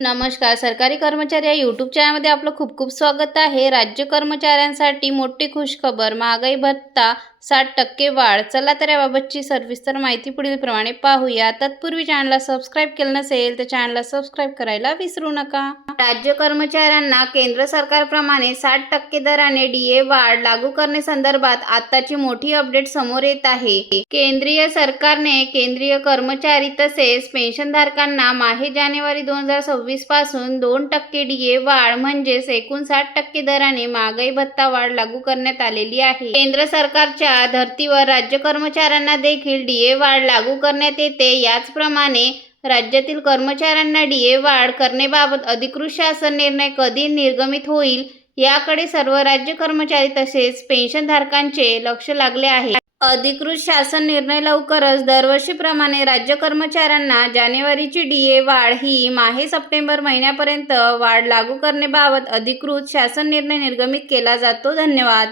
नमस्कार. सरकारी कर्मचारी या यूट्यूब चॅनलमध्ये आपलं खूप खूप स्वागत आहे. राज्य कर्मचाऱ्यांसाठी मोठी खुशखबर, महागाई भत्ता 60% वाढ. चला तर याबाबतची सविस्तर माहिती पुढीलप्रमाणे पाहूया. तत्पूर्वी चॅनलला सबस्क्राईब केलं नसेल तर चॅनलला सबस्क्राईब करायला विसरू नका. राज्य कर्मचाऱ्यांना केंद्र सरकारप्रमाणे 60% दराने डीए वाढ लागू करण्यासंदर्भात आताची मोठी अपडेट समोर येत आहे. केंद्रीय सरकारने केंद्रीय कर्मचारी तसेच पेन्शनधारकांना माहे जानेवारी 2026 पासून 2% डीए वाढ म्हणजेच एकूण 60% दराने महागाई भत्ता वाढ लागू करण्यात आलेली आहे. केंद्र सरकारच्या धर्तीवर राज्य कर्मचाऱ्यांना देखील डीए वाढ लागू करण्यात येते. याचप्रमाणे राज्यातील कर्मचाऱ्यांना डीए वाढ करण्याबाबत अधिकृत शासन निर्णय कधी निर्गमित होईल याकडे सर्व राज्य कर्मचारी तसेच पेन्शनधारकांचे लक्ष लागले आहे. अधिकृत शासन निर्णय लवकरच. दरवर्षीप्रमाणे राज्य कर्मचाऱ्यांना जानेवारीची डीए वाढ ही माहे सप्टेंबर महिन्यापर्यंत वाढ लागू करण्याबाबत अधिकृत शासन निर्णय निर्गमित केला जातो. धन्यवाद.